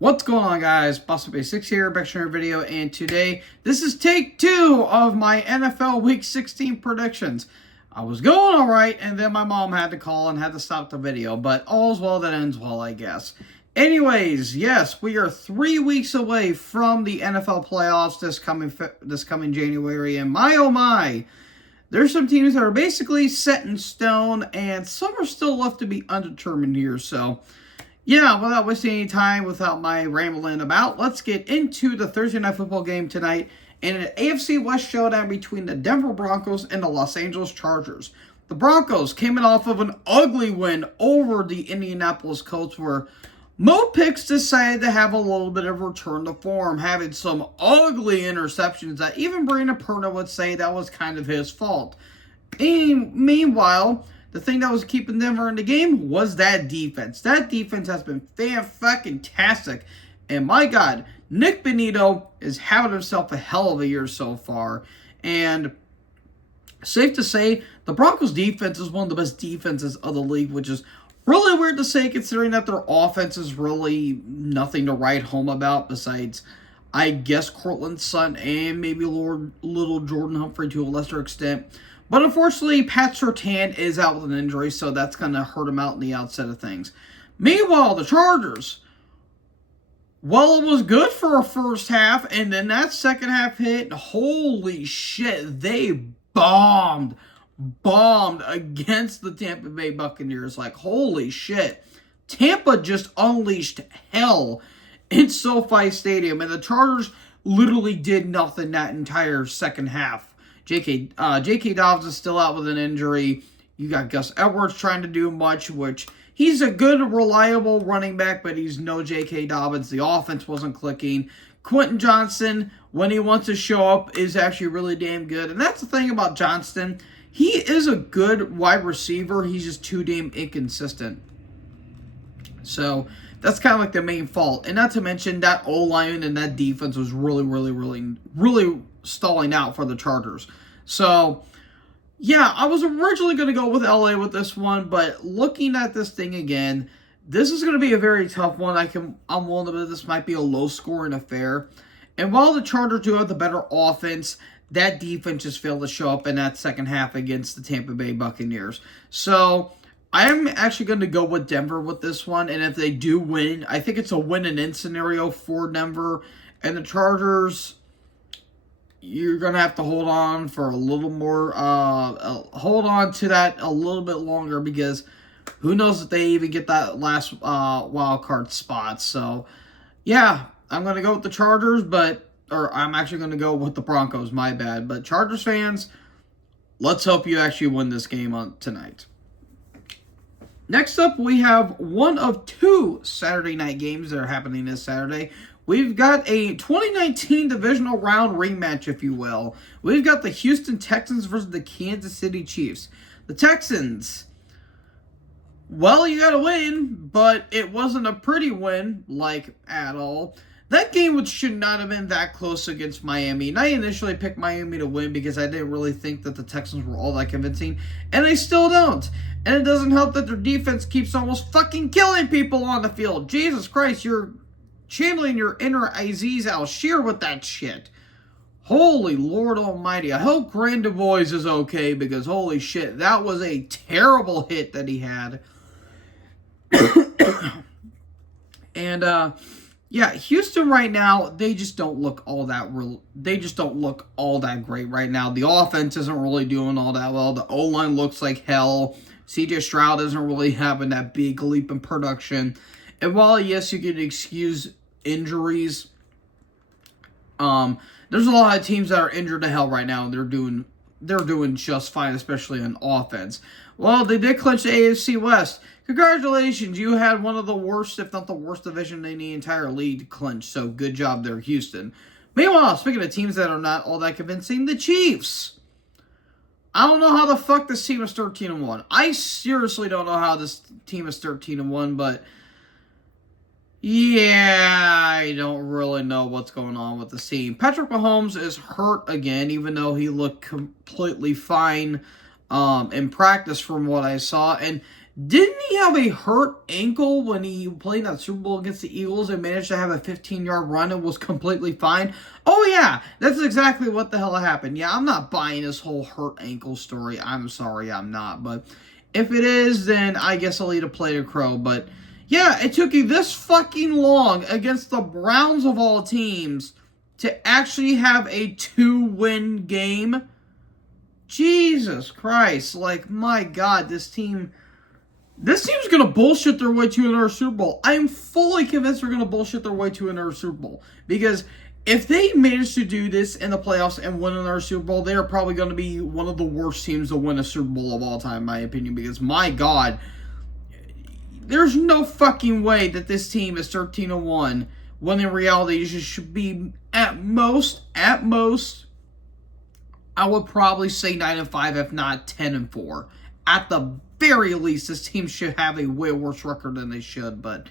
What's going on, guys? BustleBase6 here, back to another video, and today, this is take 2 of my NFL Week 16 predictions. I was going alright, and then my mom had to call and had to stop the video, but all's well that ends well, I guess. Anyways, yes, we are 3 weeks away from the NFL playoffs this coming January, and my oh my, there's some teams that are basically set in stone, and some are still left to be undetermined here, so yeah, without wasting any time, without my rambling about, let's get into the Thursday Night Football game tonight in an AFC West showdown between the Denver Broncos and the Los Angeles Chargers. The Broncos came in off of an ugly win over the Indianapolis Colts, where Mo Picks decided to have a little bit of return to form, having some ugly interceptions that even Brandon Perna would say that was kind of his fault. And meanwhile, the thing that was keeping Denver in the game was that defense. That defense has been fan-fucking-tastic. And my God, Nick Bonitto is having himself a hell of a year so far. And safe to say, the Broncos defense is one of the best defenses of the league, which is really weird to say considering that their offense is really nothing to write home about besides, I guess, Cortland Sutton and maybe little Jordan Humphrey to a lesser extent. But unfortunately, Pat Surtain is out with an injury, so that's going to hurt him out in the outset of things. Meanwhile, the Chargers, well, it was good for a first half, and then that second half hit, holy shit, they bombed against the Tampa Bay Buccaneers. Like, holy shit. Tampa just unleashed hell in SoFi Stadium, and the Chargers literally did nothing that entire second half. J.K. Dobbins is still out with an injury. You got Gus Edwards trying to do much, which he's a good, reliable running back, but he's no J.K. Dobbins. The offense wasn't clicking. Quentin Johnston, when he wants to show up, is actually really damn good. And that's the thing about Johnston. He is a good wide receiver. He's just too damn inconsistent. So that's kind of like the main fault. And not to mention that O-line and that defense was really stalling out for the Chargers. So, yeah, I was originally going to go with LA with this one, but looking at this thing again, this is going to be a very tough one. I'm willing to bet this might be a low-scoring affair. And while the Chargers do have the better offense, that defense just failed to show up in that second half against the Tampa Bay Buccaneers. So I'm actually going to go with Denver with this one, and if they do win, I think it's a win-and-in scenario for Denver. And the Chargers, you're going to have to hold on for a little more, hold on to that a little bit longer, because who knows if they even get that last wild card spot. So, yeah, I'm going to go with the Chargers, or I'm actually going to go with the Broncos, my bad. But Chargers fans, let's hope you actually win this game tonight. Next up, we have one of two Saturday night games that are happening this Saturday. We've got a 2019 divisional round rematch, if you will. We've got the Houston Texans versus the Kansas City Chiefs. The Texans, well, you got to win, but it wasn't a pretty win, like, at all. That game should not have been that close against Miami. And I initially picked Miami to win because I didn't really think that the Texans were all that convincing. And they still don't. And it doesn't help that their defense keeps almost fucking killing people on the field. Jesus Christ, you're channeling your inner Aziz Al-Shir with that shit. Holy Lord Almighty. I hope Grandivois is okay, because holy shit, that was a terrible hit that he had. And, yeah, Houston right now, they just don't look all that great right now. The offense isn't really doing all that well. The O-line looks like hell. CJ Stroud isn't really having that big leap in production. And while, yes, you can excuse injuries, there's a lot of teams that are injured to hell right now, and they're doing just fine, especially on offense. Well, they did clinch the AFC West. Congratulations, you had one of the worst, if not the worst division in the entire league clinched, so good job there, Houston. Meanwhile, speaking of teams that are not all that convincing, the Chiefs. I don't know how the fuck this team is 13-1. I seriously don't know how this team is 13-1, but yeah, I don't really know what's going on with this team. Patrick Mahomes is hurt again, even though he looked completely fine in practice from what I saw. And Didn't he have a hurt ankle when he played that Super Bowl against the Eagles and managed to have a 15-yard run and was completely fine? Oh, yeah, that's exactly what the hell happened. Yeah, I'm not buying this whole hurt ankle story. I'm sorry, I'm not. But if it is, then I guess I'll eat a plate of crow. But yeah, it took you this fucking long against the Browns of all teams to actually have a 2-win game. Jesus Christ. Like, my God, this team's going to bullshit their way to another Super Bowl. I'm fully convinced they're going to bullshit their way to another Super Bowl. Because if they manage to do this in the playoffs and win another Super Bowl, they are probably going to be one of the worst teams to win a Super Bowl of all time, in my opinion. Because, my God, there's no fucking way that this team is 13-1 when in reality it should be at most, I would probably say 9-5, if not 10-4. At the very least, this team should have a way worse record than they should. But,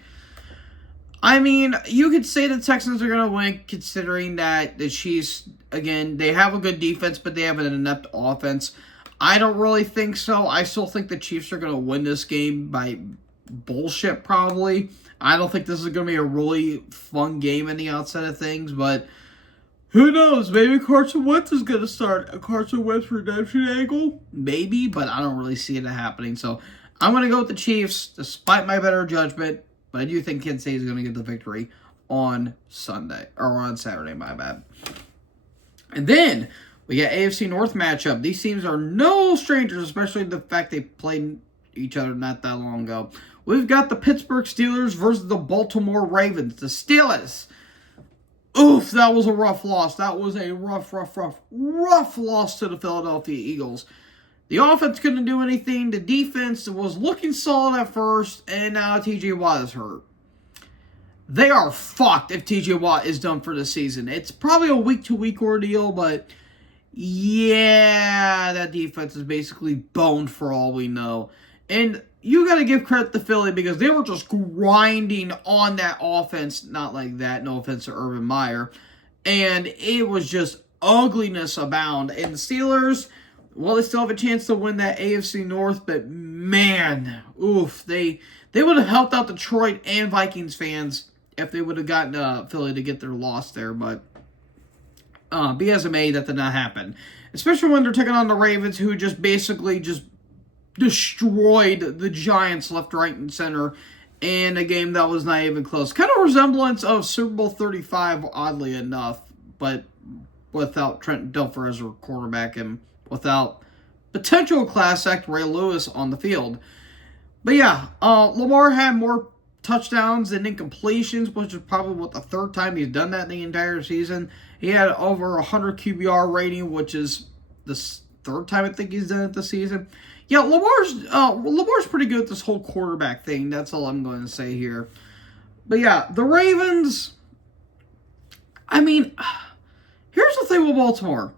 I mean, you could say the Texans are going to win, considering that the Chiefs, again, they have a good defense, but they have an inept offense. I don't really think so. I still think the Chiefs are going to win this game by bullshit, probably. I don't think this is going to be a really fun game in the outside of things, but who knows? Maybe Carson Wentz is going to start a Carson Wentz redemption angle. Maybe, but I don't really see it happening. So I'm going to go with the Chiefs, despite my better judgment. But I do think Kansas City is going to get the victory on Sunday. Or on Saturday, my bad. And then we got AFC North matchup. These teams are no strangers, especially the fact they played each other not that long ago. We've got the Pittsburgh Steelers versus the Baltimore Ravens. The Steelers. Oof, that was a rough loss. That was a rough loss to the Philadelphia Eagles. The offense couldn't do anything. The defense was looking solid at first, and now TJ Watt is hurt. They are fucked if TJ Watt is done for the season. It's probably a week-to-week ordeal, but yeah, that defense is basically boned for all we know. And you got to give credit to Philly because they were just grinding on that offense. Not like that, no offense to Urban Meyer. And it was just ugliness abound. And the Steelers, well, they still have a chance to win that AFC North, but man, oof, they would have helped out Detroit and Vikings fans if they would have gotten Philly to get their loss there. But BSMA, that did not happen. Especially when they're taking on the Ravens, who just basically just destroyed the Giants left, right, and center in a game that was not even close. Kind of resemblance of Super Bowl 35, oddly enough, but without Trent Dilfer as a quarterback and without potential class act Ray Lewis on the field. But yeah, Lamar had more touchdowns than incompletions, which is probably what the third time he's done that in the entire season. He had over 100 QBR rating, which is the third time I think he's done it this season. Yeah, Lamar's pretty good at this whole quarterback thing. That's all I'm going to say here. But yeah, the Ravens, I mean, here's the thing with Baltimore.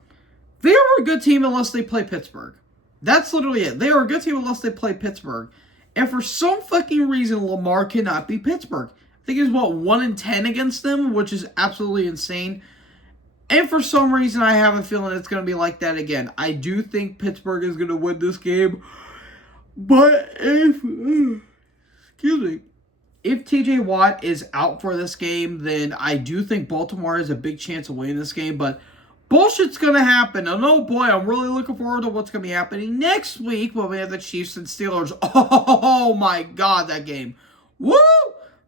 They are a good team unless they play Pittsburgh. That's literally it. They are a good team unless they play Pittsburgh. And for some fucking reason, Lamar cannot beat Pittsburgh. I think he's, 1-10 against them, which is absolutely insane. And for some reason, I have a feeling it's going to be like that again. I do think Pittsburgh is going to win this game. But if TJ Watt is out for this game, then I do think Baltimore has a big chance of winning this game. But bullshit's going to happen. And oh boy, I'm really looking forward to what's going to be happening next week when we have the Chiefs and Steelers. Oh my God, that game. Woo!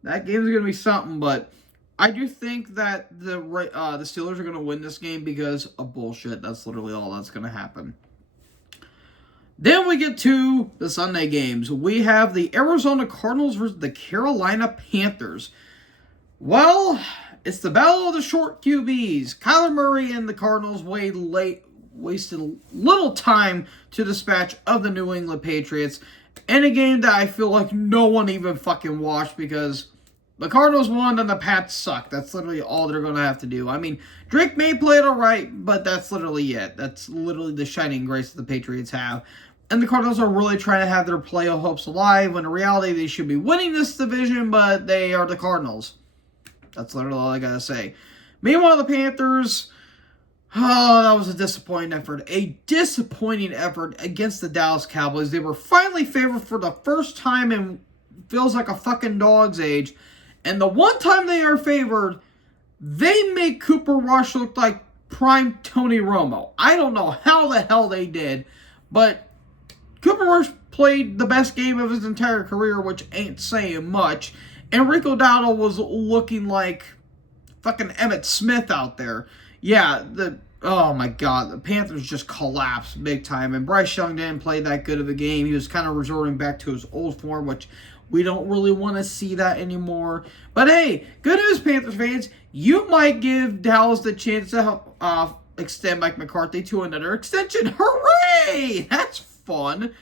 That game's going to be something, but I do think that the Steelers are going to win this game because of bullshit. That's literally all that's going to happen. Then we get to the Sunday games. We have the Arizona Cardinals versus the Carolina Panthers. Well, it's the battle of the short QBs. Kyler Murray and the Cardinals wasted little time to dispatch of the New England Patriots in a game that I feel like no one even fucking watched because the Cardinals won and the Pats suck. That's literally all they're going to have to do. I mean, Drake may play it all right, but that's literally it. That's literally the shining grace that the Patriots have. And the Cardinals are really trying to have their playoff hopes alive, when in reality they should be winning this division, but they are the Cardinals. That's literally all I got to say. Meanwhile, the Panthers, Oh, that was a disappointing effort. A disappointing effort against the Dallas Cowboys. They were finally favored for the first time in feels like a fucking dog's age. And the one time they are favored, they make Cooper Rush look like prime Tony Romo. I don't know how the hell they did, but Cooper Rush played the best game of his entire career, which ain't saying much. And Rico Dowdle was looking like fucking Emmitt Smith out there. Yeah, oh my god, the Panthers just collapsed big time. And Bryce Young didn't play that good of a game. He was kind of resorting back to his old form, which we don't really want to see that anymore. But hey, good news, Panthers fans. You might give Dallas the chance to extend Mike McCarthy to another extension. Hooray! That's fun.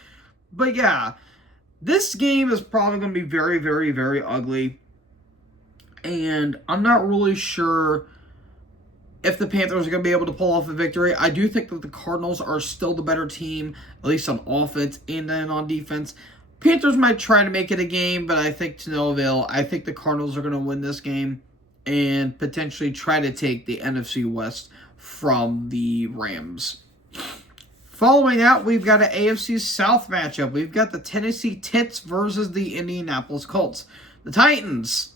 But yeah, this game is probably going to be very, very, very ugly. And I'm not really sure if the Panthers are going to be able to pull off a victory. I do think that the Cardinals are still the better team, at least on offense and then on defense. Panthers might try to make it a game, but I think to no avail. I think the Cardinals are going to win this game and potentially try to take the NFC West from the Rams. Following out, we've got an AFC South matchup. We've got the Tennessee Tits versus the Indianapolis Colts. The Titans.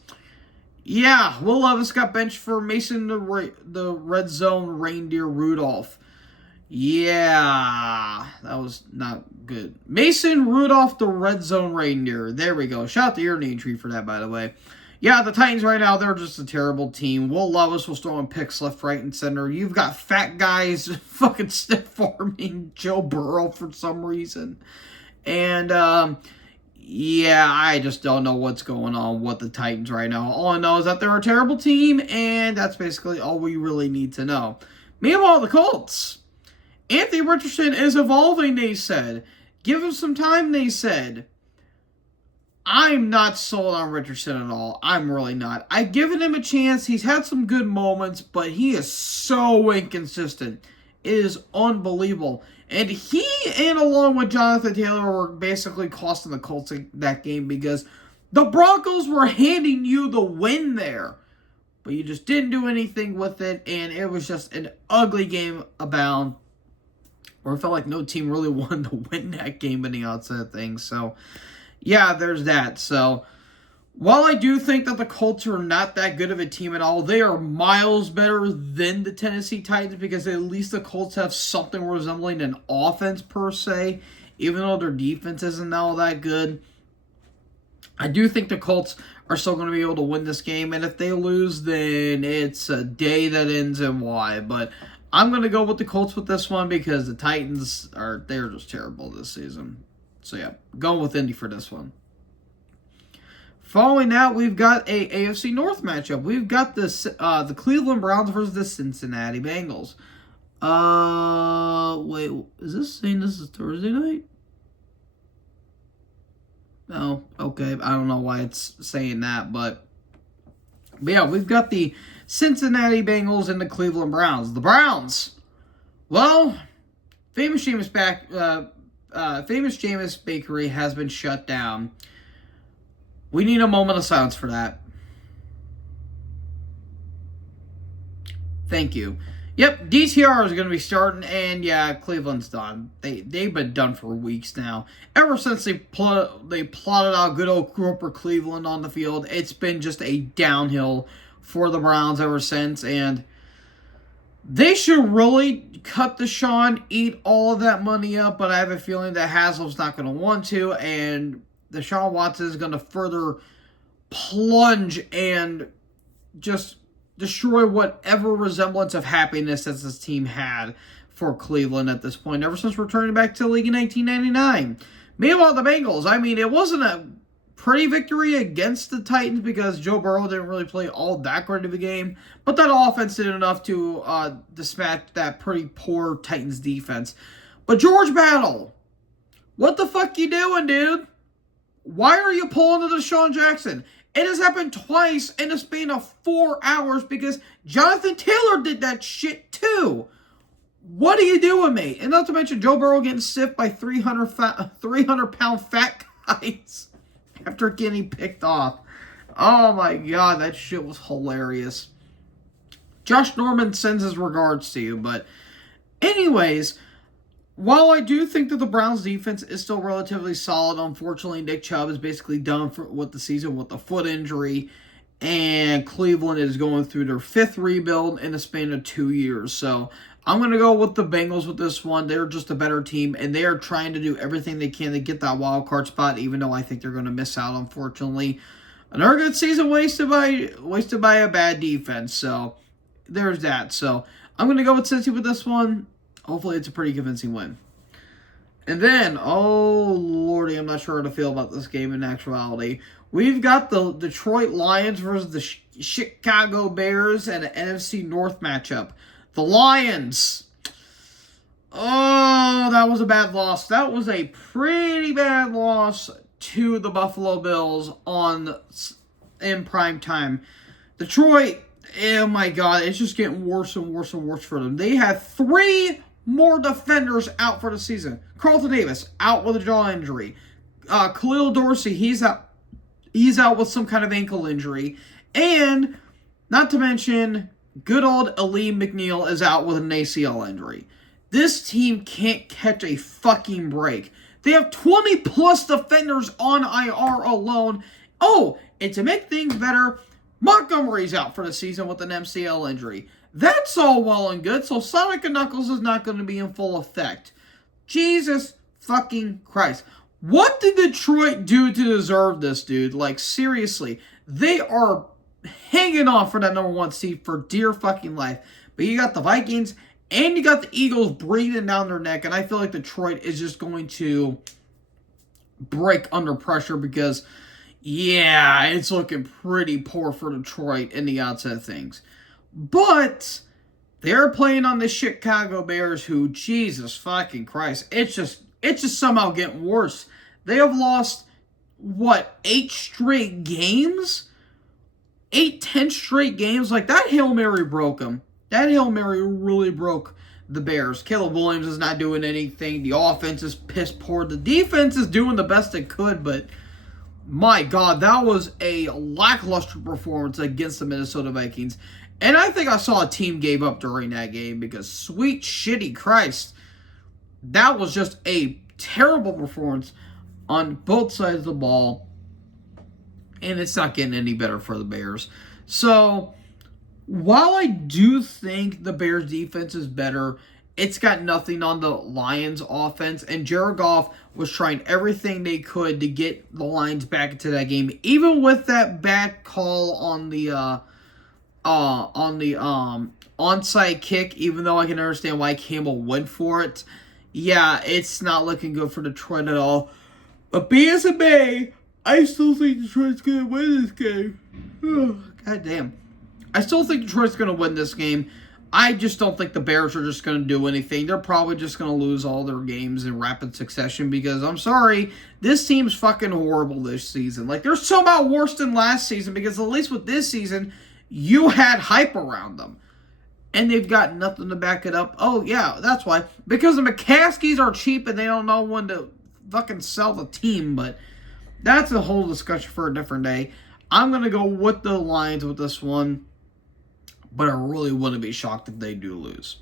Yeah, Will Levis got benched for Mason the Red Zone Reindeer Rudolph. Yeah, that was not good. Mason Rudolph the Red Zone Reindeer. There we go. Shout out to your name tree for that, by the way. Yeah, the Titans right now, they're just a terrible team. Will Levis was throwing picks left, right, and center. You've got fat guys fucking stiff-arming Joe Burrow for some reason. And, yeah, I just don't know what's going on with the Titans right now. All I know is that they're a terrible team, and that's basically all we really need to know. Meanwhile, the Colts. Anthony Richardson is evolving, they said. Give him some time, they said. I'm not sold on Richardson at all. I'm really not. I've given him a chance. He's had some good moments, but he is so inconsistent. It is unbelievable. And he, and along with Jonathan Taylor, were basically costing the Colts that game because the Broncos were handing you the win there. But you just didn't do anything with it, and it was just an ugly game abound. Or it felt like no team really wanted to win that game in the outset of things. So, yeah, there's that. So, while I do think that the Colts are not that good of a team at all, they are miles better than the Tennessee Titans because at least the Colts have something resembling an offense per se, even though their defense isn't all that good. I do think the Colts are still going to be able to win this game, and if they lose, then it's a day that ends in Y. But I'm going to go with the Colts with this one because the Titans they're just terrible this season. So yeah, going with Indy for this one. Following that, we've got a AFC North matchup. We've got the Cleveland Browns versus the Cincinnati Bengals. Wait, is this saying this is Thursday night? Oh, okay. I don't know why it's saying that, but yeah, we've got the Cincinnati Bengals and the Cleveland Browns. The Browns, well, famous Jameis Bakery has been shut down. We need a moment of silence for that. Thank you. Yep, DTR is going to be starting, and yeah, Cleveland's done. They've been done for weeks now. Ever since they plotted out good old Groper Cleveland on the field, it's been just a downhill for the Browns ever since, and they should really cut Deshaun, eat all of that money up, but I have a feeling that Haslam's not going to want to, and Deshaun Watson is going to further plunge and just destroy whatever resemblance of happiness that this team had for Cleveland at this point, ever since returning back to the league in 1999. Meanwhile, the Bengals, I mean, it wasn't a pretty victory against the Titans because Joe Burrow didn't really play all that great of a game, but that offense did enough to dispatch that pretty poor Titans defense. But George Battle, what the fuck you doing, dude? Why are you pulling to Deshaun Jackson? It has happened twice in the span of 4 hours because Jonathan Taylor did that shit too. What are you doing, mate? And not to mention Joe Burrow getting stiffed by 300-pound fat guys after getting picked off. Oh my god, that shit was hilarious. Josh Norman sends his regards to you. But anyways, while I do think that the Browns defense is still relatively solid, unfortunately Nick Chubb is basically done with the season with a foot injury, and Cleveland is going through their 5th rebuild in a span of 2 years. So I'm going to go with the Bengals with this one. They're just a better team, and they are trying to do everything they can to get that wild card spot, even though I think they're going to miss out, unfortunately. Another good season wasted by a bad defense. So there's that. So I'm going to go with Cincy with this one. Hopefully it's a pretty convincing win. And then, oh lordy, I'm not sure how to feel about this game in actuality. We've got the Detroit Lions versus the Chicago Bears and an NFC North matchup. The Lions. Oh, that was a bad loss. That was a pretty bad loss to the Buffalo Bills in prime time. Detroit, oh my God, it's just getting worse and worse and worse for them. They have 3 more defenders out for the season. Carlton Davis out with a jaw injury. Khalil Dorsey, he's out with some kind of ankle injury. And not to mention, good old Aleem McNeil is out with an ACL injury. This team can't catch a fucking break. They have 20 plus defenders on IR alone. Oh, and to make things better, Montgomery's out for the season with an MCL injury. That's all well and good, so Sonic and Knuckles is not going to be in full effect. Jesus fucking Christ. What did Detroit do to deserve this, dude? Like, seriously. They are hanging on for that number 1 seed for dear fucking life. But you got the Vikings and you got the Eagles breathing down their neck, and I feel like Detroit is just going to break under pressure because, yeah, it's looking pretty poor for Detroit in the outset of things. But they're playing on the Chicago Bears who, Jesus fucking Christ, it's just somehow getting worse. They have lost, 8 straight games? 10 straight games? Like, that Hail Mary broke them. That Hail Mary really broke the Bears. Caleb Williams is not doing anything. The offense is piss poor. The defense is doing the best it could, but my God, that was a lackluster performance against the Minnesota Vikings. And I think I saw a team gave up during that game because sweet shitty Christ, that was just a terrible performance on both sides of the ball. And it's not getting any better for the Bears. So, while I do think the Bears defense is better, it's got nothing on the Lions offense. And Jared Goff was trying everything they could to get the Lions back into that game. Even with that bad call on the onside kick, even though I can understand why Campbell went for it. Yeah, it's not looking good for Detroit at all. But be as it may, I still think Detroit's going to win this game. God damn. I still think Detroit's going to win this game. I just don't think the Bears are just going to do anything. They're probably just going to lose all their games in rapid succession because, I'm sorry, this team's fucking horrible this season. Like, they're somehow worse than last season because at least with this season, you had hype around them. And they've got nothing to back it up. Oh, yeah, that's why. Because the McCaskies are cheap and they don't know when to fucking sell the team. But that's a whole discussion for a different day. I'm going to go with the Lions with this one. But I really wouldn't be shocked if they do lose.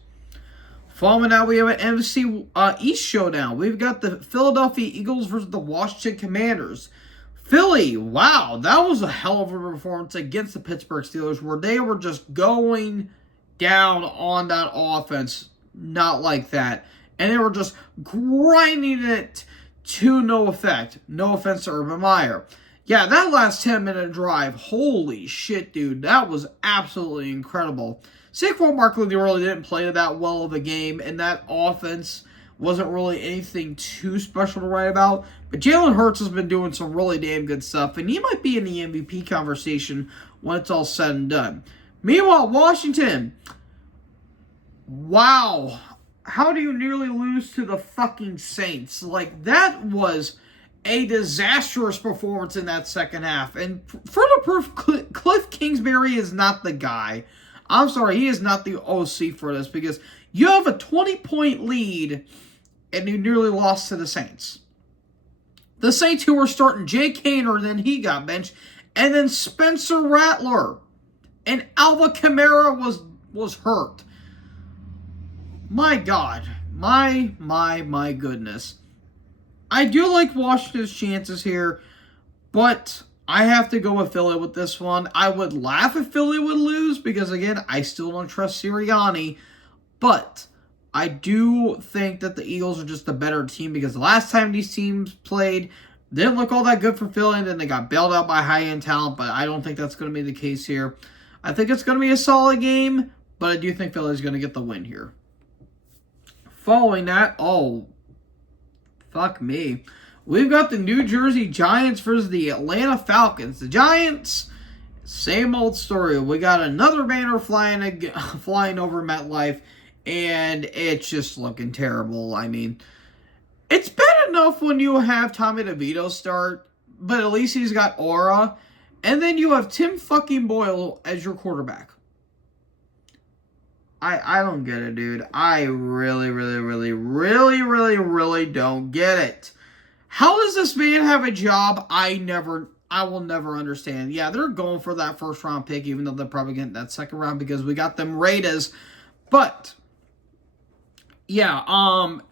Following that, we have an NFC East showdown. We've got the Philadelphia Eagles versus the Washington Commanders. Philly, wow, that was a hell of a performance against the Pittsburgh Steelers where they were just going down on that offense. Not like that. And they were just grinding it to no effect. No offense to Urban Meyer. Yeah, that last 10-minute drive, holy shit, dude. That was absolutely incredible. Saquon Barkley really didn't play that well of a game, and that offense wasn't really anything too special to write about. But Jalen Hurts has been doing some really damn good stuff, and he might be in the MVP conversation when it's all said and done. Meanwhile, Washington, wow. How do you nearly lose to the fucking Saints? Like, that was a disastrous performance in that second half. And further proof, Cliff Kingsbury is not the guy. I'm sorry, he is not the OC for this because you have a 20-point lead and you nearly lost to the Saints. The Saints who were starting Jay Kaner, then he got benched, and then Spencer Rattler. And Alva Kamara was was hurt. My God. My goodness. I do like Washington's chances here, but I have to go with Philly with this one. I would laugh if Philly would lose because, again, I still don't trust Sirianni, but I do think that the Eagles are just a better team because the last time these teams played, didn't look all that good for Philly, and then they got bailed out by high-end talent, but I don't think that's going to be the case here. I think it's going to be a solid game, but I do think Philly's going to get the win here. Following that, fuck me. We've got the New Jersey Giants versus the Atlanta Falcons. The Giants, same old story. We got another banner flying over MetLife, and it's just looking terrible. I mean, it's bad enough when you have Tommy DeVito start, but at least he's got aura. And then you have Tim fucking Boyle as your quarterback. I don't get it, dude. I really don't get it. How does this man have a job? I will never understand. Yeah, they're going for that first round pick, even though they're probably getting that second round because we got them Raiders. But yeah,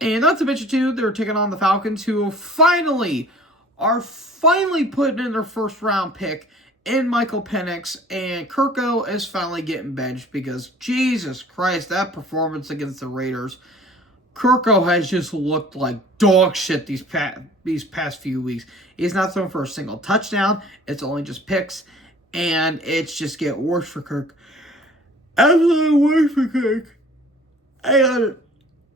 and not to mention too, they're taking on the Falcons, who are finally putting in their first round pick in Michael Penix, and Kirko is finally getting benched because, Jesus Christ, that performance against the Raiders, Kirko has just looked like dog shit these past few weeks. He's not throwing for a single touchdown. It's only just picks, and it's just getting worse for Kirk. Absolutely worse for Kirk.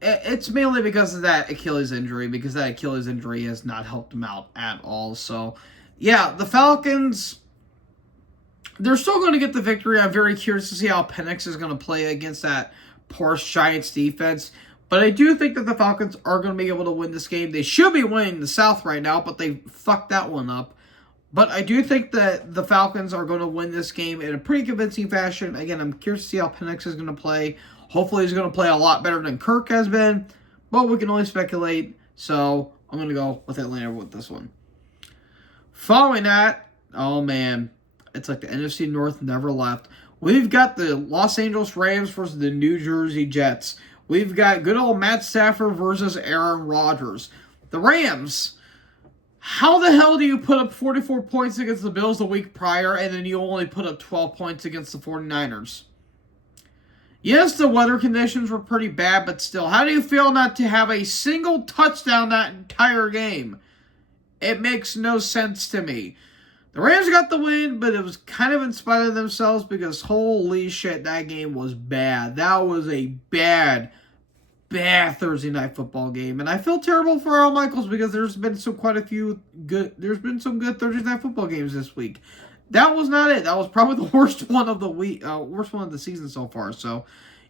It's mainly because of that Achilles injury, because that Achilles injury has not helped him out at all. So, yeah, the Falcons, they're still going to get the victory. I'm very curious to see how Penix is going to play against that porous Giants defense. But I do think that the Falcons are going to be able to win this game. They should be winning the South right now, but they fucked that one up. But I do think that the Falcons are going to win this game in a pretty convincing fashion. Again, I'm curious to see how Penix is going to play. Hopefully he's going to play a lot better than Kirk has been. But we can only speculate. So I'm going to go with Atlanta with this one. Following that, oh man, it's like the NFC North never left. We've got the Los Angeles Rams versus the New Jersey Jets. We've got good old Matt Stafford versus Aaron Rodgers. The Rams, how the hell do you put up 44 points against the Bills the week prior and then you only put up 12 points against the 49ers? Yes, the weather conditions were pretty bad, but still, how do you feel not to have a single touchdown that entire game? It makes no sense to me. The Rams got the win, but it was kind of in spite of themselves because holy shit, that game was bad. That was a bad Thursday night football game. And I feel terrible for Al Michaels because there's been some good Thursday night football games this week. That was not it. That was probably the worst one of the week, worst one of the season so far. So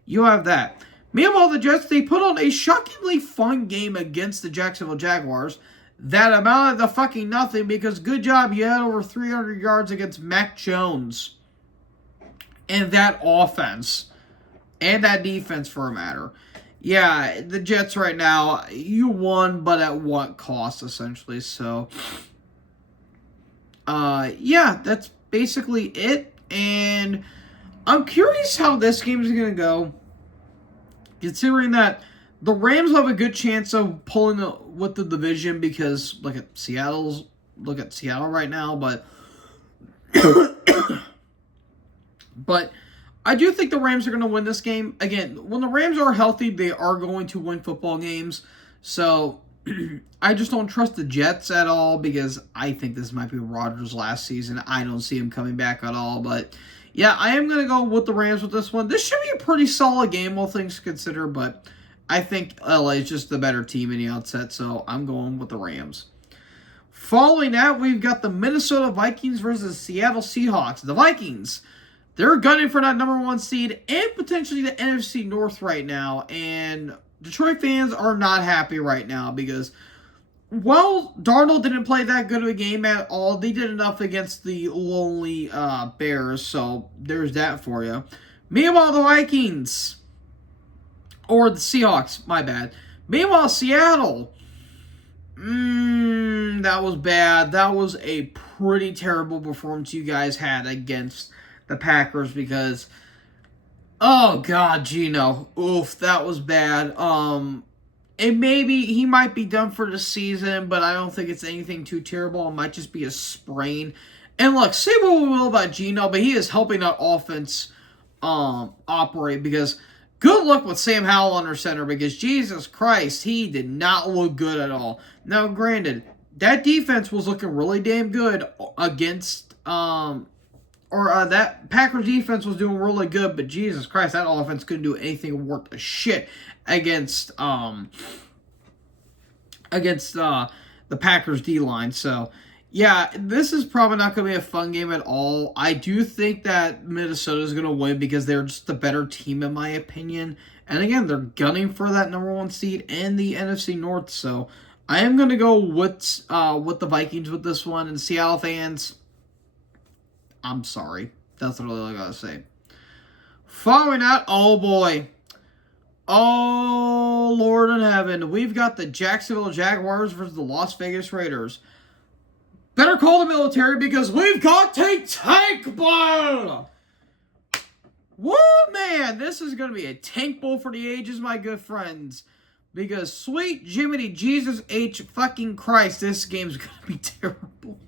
you have that. Meanwhile, the Jets, they put on a shockingly fun game against the Jacksonville Jaguars that amounted to fucking nothing because good job, you had over 300 yards against Mac Jones and that offense and that defense for a matter. Yeah, the Jets right now, you won, but at what cost, essentially. So, yeah, that's basically it. And I'm curious how this game is going to go, considering that the Rams have a good chance of pulling with the division because look at Seattle right now, but but I do think the Rams are going to win this game. Again, when the Rams are healthy, they are going to win football games. So I just don't trust the Jets at all because I think this might be Rodgers' last season. I don't see him coming back at all, but yeah, I am going to go with the Rams with this one. This should be a pretty solid game, all things considered, but I think LA is just the better team in the outset, so I'm going with the Rams. Following that, we've got the Minnesota Vikings versus Seattle Seahawks. The Vikings, they're gunning for that number one seed and potentially the NFC North right now, and Detroit fans are not happy right now because, well, Darnold didn't play that good of a game at all. They did enough against the lonely Bears, so there's that for you. Meanwhile, the Vikings, or the Seahawks, my bad. Meanwhile, Seattle, that was bad. That was a pretty terrible performance you guys had against the Packers because Oh God, Gino. Oof, that was bad. And maybe he might be done for the season, but I don't think it's anything too terrible. It might just be a sprain. And look, say what we will about Gino, but he is helping that offense operate because good luck with Sam Howell under center because Jesus Christ, he did not look good at all. Now, granted, that defense was looking really damn good against that Packers defense was doing really good, but Jesus Christ, that offense couldn't do anything worth a shit against the Packers D line. So yeah, this is probably not going to be a fun game at all. I do think that Minnesota is going to win because they're just the better team in my opinion. And again, they're gunning for that number one seed in the NFC North. So I am going to go with the Vikings with this one. And Seattle fans, I'm sorry. That's all I got to say. Following that, oh boy. Oh, Lord in heaven. We've got the Jacksonville Jaguars versus the Las Vegas Raiders. Better call the military because we've got a tank bowl. Woo, man. This is going to be a tank bowl for the ages, my good friends. Because sweet Jiminy Jesus H fucking Christ, this game's going to be terrible.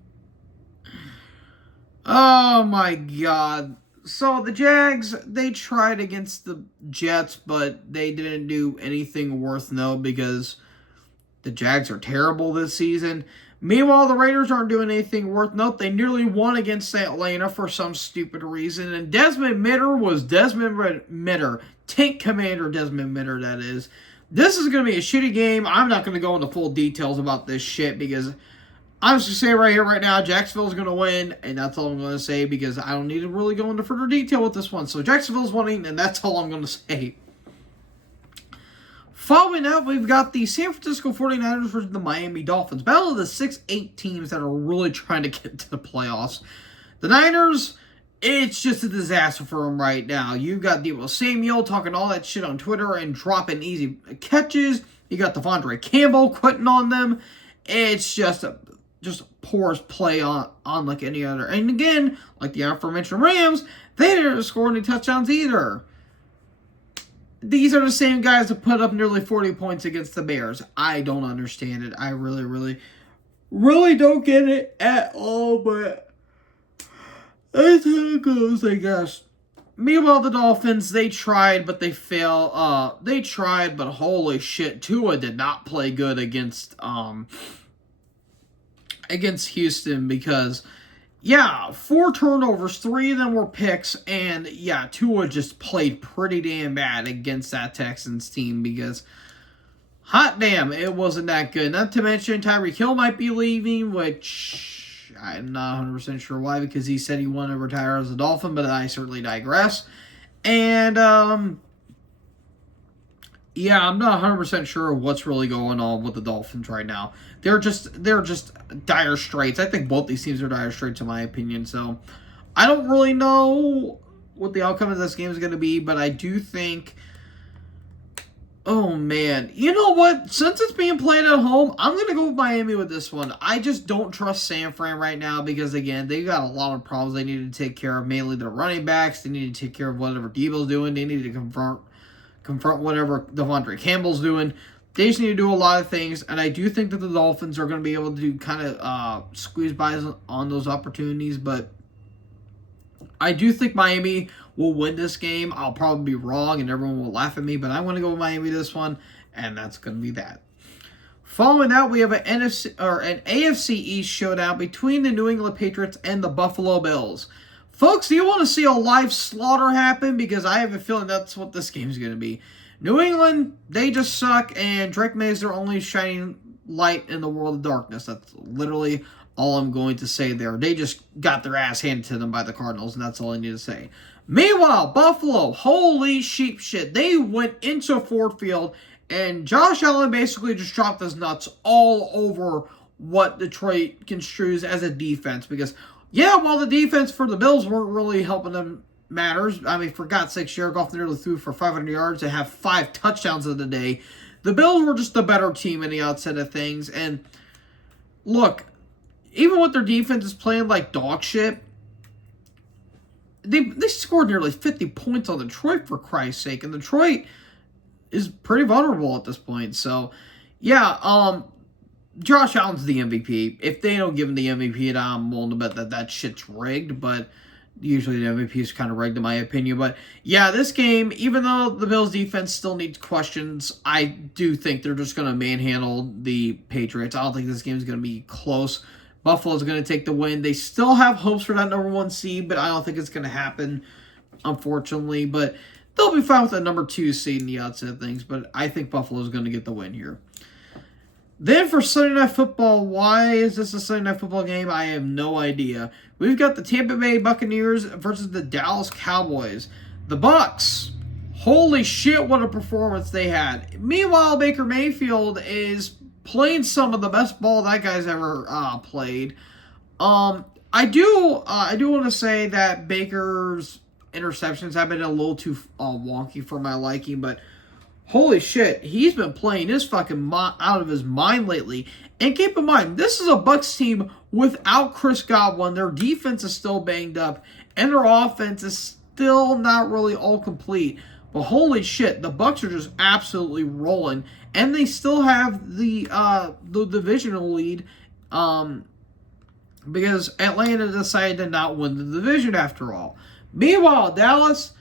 Oh, my God. So, the Jags, they tried against the Jets, but they didn't do anything worth note because the Jags are terrible this season. Meanwhile, the Raiders aren't doing anything worth note. They nearly won against Atlanta for some stupid reason. And Desmond Mitter was Desmond Mitter. Tank Commander Desmond Mitter, that is. This is going to be a shitty game. I'm not going to go into full details about this shit because I'm just going to say right here, right now, Jacksonville's going to win, and that's all I'm going to say because I don't need to really go into further detail with this one. So Jacksonville's winning, and that's all I'm going to say. Following up, we've got the San Francisco 49ers versus the Miami Dolphins. Battle of the 6-8 teams that are really trying to get to the playoffs. The Niners, it's just a disaster for them right now. You've got Deebo Samuel talking all that shit on Twitter and dropping easy catches. You got Devondre Campbell quitting on them. It's just poor play on like any other. And again, like the aforementioned Rams, they didn't score any touchdowns either. These are the same guys that put up nearly 40 points against the Bears. I don't understand it. I really don't get it at all, but that's how it goes, I guess. Meanwhile, the Dolphins, they tried, but they failed. They tried, but holy shit, Tua did not play good against Houston because, yeah, 4 turnovers, 3 of them were picks, and yeah, Tua just played pretty damn bad against that Texans team because, hot damn, it wasn't that good. Not to mention, Tyreek Hill might be leaving, which I'm not 100% sure why because he said he wanted to retire as a Dolphin, but I certainly digress. And, yeah, I'm not 100% sure what's really going on with the Dolphins right now. They're just dire straits. I think both these teams are dire straits in my opinion. So I don't really know what the outcome of this game is going to be, but I do think, oh man, you know what? Since it's being played at home, I'm going to go with Miami with this one. I just don't trust San Fran right now because, again, they've got a lot of problems they need to take care of, mainly their running backs. They need to take care of whatever Deebo's doing. They need to confront whatever Devondre Campbell's doing. They just need to do a lot of things, and I do think that the Dolphins are going to be able to kind of squeeze by on those opportunities, but I do think Miami will win this game. I'll probably be wrong, and everyone will laugh at me, but I'm going to go with Miami this one, and that's going to be that. Following that, we have an AFC East showdown between the New England Patriots and the Buffalo Bills. Folks, do you want to see a live slaughter happen? Because I have a feeling that's what this game is going to be. New England, they just suck, and Drake May is their only shining light in the world of darkness. That's literally all I'm going to say there. They just got their ass handed to them by the Cardinals, and that's all I need to say. Meanwhile, Buffalo, holy sheep shit. They went into Ford Field, and Josh Allen basically just dropped his nuts all over what Detroit construes as a defense. Because, yeah, while the defense for the Bills weren't really helping them matters. I mean, for God's sake, Jared Goff nearly threw for 500 yards and have 5 touchdowns of the day. The Bills were just the better team in the outset of things. And look, even with their defense is playing like dog shit, they scored nearly 50 points on Detroit, for Christ's sake, and Detroit is pretty vulnerable at this point. So, yeah, Josh Allen's the MVP. If they don't give him the MVP, then I'm willing to bet that shit's rigged, but usually the MVP is kind of rigged in my opinion. But, yeah, this game, even though the Bills' defense still needs questions, I do think they're just going to manhandle the Patriots. I don't think this game is going to be close. Buffalo's going to take the win. They still have hopes for that number 1 seed, but I don't think it's going to happen, unfortunately. But they'll be fine with the number 2 seed in the outside of things, but I think Buffalo's going to get the win here. Then for Sunday Night Football, why is this a Sunday Night Football game? I have no idea. We've got the Tampa Bay Buccaneers versus the Dallas Cowboys. The Bucs, holy shit, what a performance they had. Meanwhile, Baker Mayfield is playing some of the best ball that guy's ever played. I do want to say that Baker's interceptions have been a little too wonky for my liking, but holy shit, he's been playing his fucking out of his mind lately. And keep in mind, this is a Bucs team without Chris Godwin. Their defense is still banged up, and their offense is still not really all complete. But holy shit, the Bucs are just absolutely rolling, and they still have the divisional lead, because Atlanta decided to not win the division after all. Meanwhile, Dallas,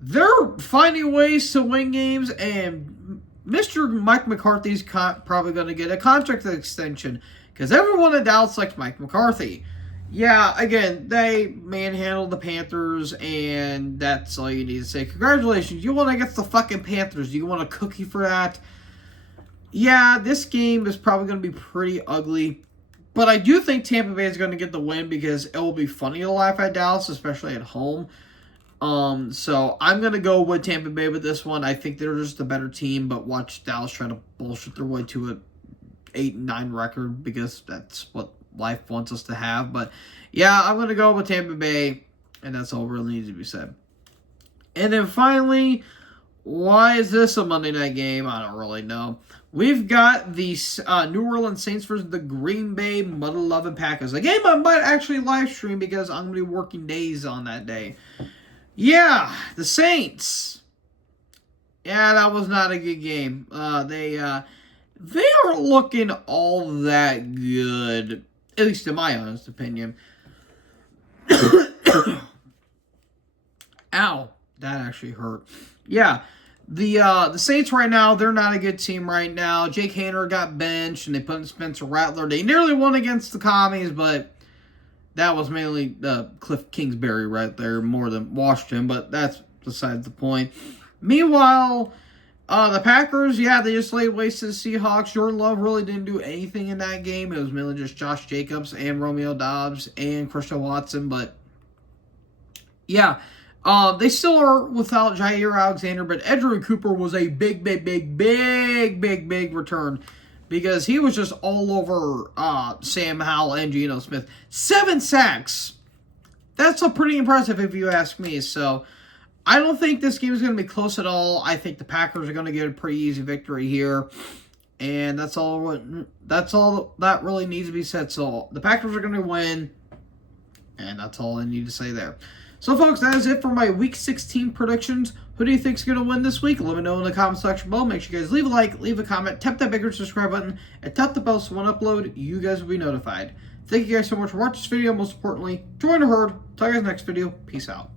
they're finding ways to win games, and Mr. Mike McCarthy's probably going to get a contract extension because everyone in Dallas likes Mike McCarthy. Yeah, again, they manhandled the Panthers, and that's all you need to say. Congratulations, you won against the fucking Panthers. Do you want a cookie for that? Yeah, this game is probably going to be pretty ugly, but I do think Tampa Bay is going to get the win because it will be funny to laugh at Dallas, especially at home. So I'm going to go with Tampa Bay with this one. I think they're just a better team, but watch Dallas try to bullshit their way to an 8-9 record because that's what life wants us to have. But yeah, I'm going to go with Tampa Bay, and that's all really needs to be said. And then finally, why is this a Monday night game? I don't really know. We've got the New Orleans Saints versus the Green Bay Mud-Loving Packers. A game I might actually live stream because I'm going to be working days on that day. Yeah, the Saints. Yeah, that was not a good game. They aren't looking all that good, at least in my honest opinion. Ow, that actually hurt. Yeah, the Saints right now, they're not a good team right now. Jake Haener got benched, and they put in Spencer Rattler. They nearly won against the Commies, but that was mainly Cliff Kingsbury right there more than Washington, but that's besides the point. Meanwhile, the Packers, yeah, they just laid waste to the Seahawks. Jordan Love really didn't do anything in that game. It was mainly just Josh Jacobs and Romeo Doubs and Christian Watson, but yeah, they still are without Jair Alexander, but Edgerrin Cooper was a big return. Because he was just all over Sam Howell and Geno Smith. 7 sacks. That's pretty impressive if you ask me. So, I don't think this game is going to be close at all. I think the Packers are going to get a pretty easy victory here. And that's all that really needs to be said. So, the Packers are going to win. And that's all I need to say there. So, folks, that is it for my Week 16 predictions. Who do you think is going to win this week? Let me know in the comment section below. Make sure you guys leave a like, leave a comment, tap that bigger subscribe button, and tap the bell so when I upload, you guys will be notified. Thank you guys so much for watching this video. Most importantly, join the herd. Talk to you guys next video. Peace out.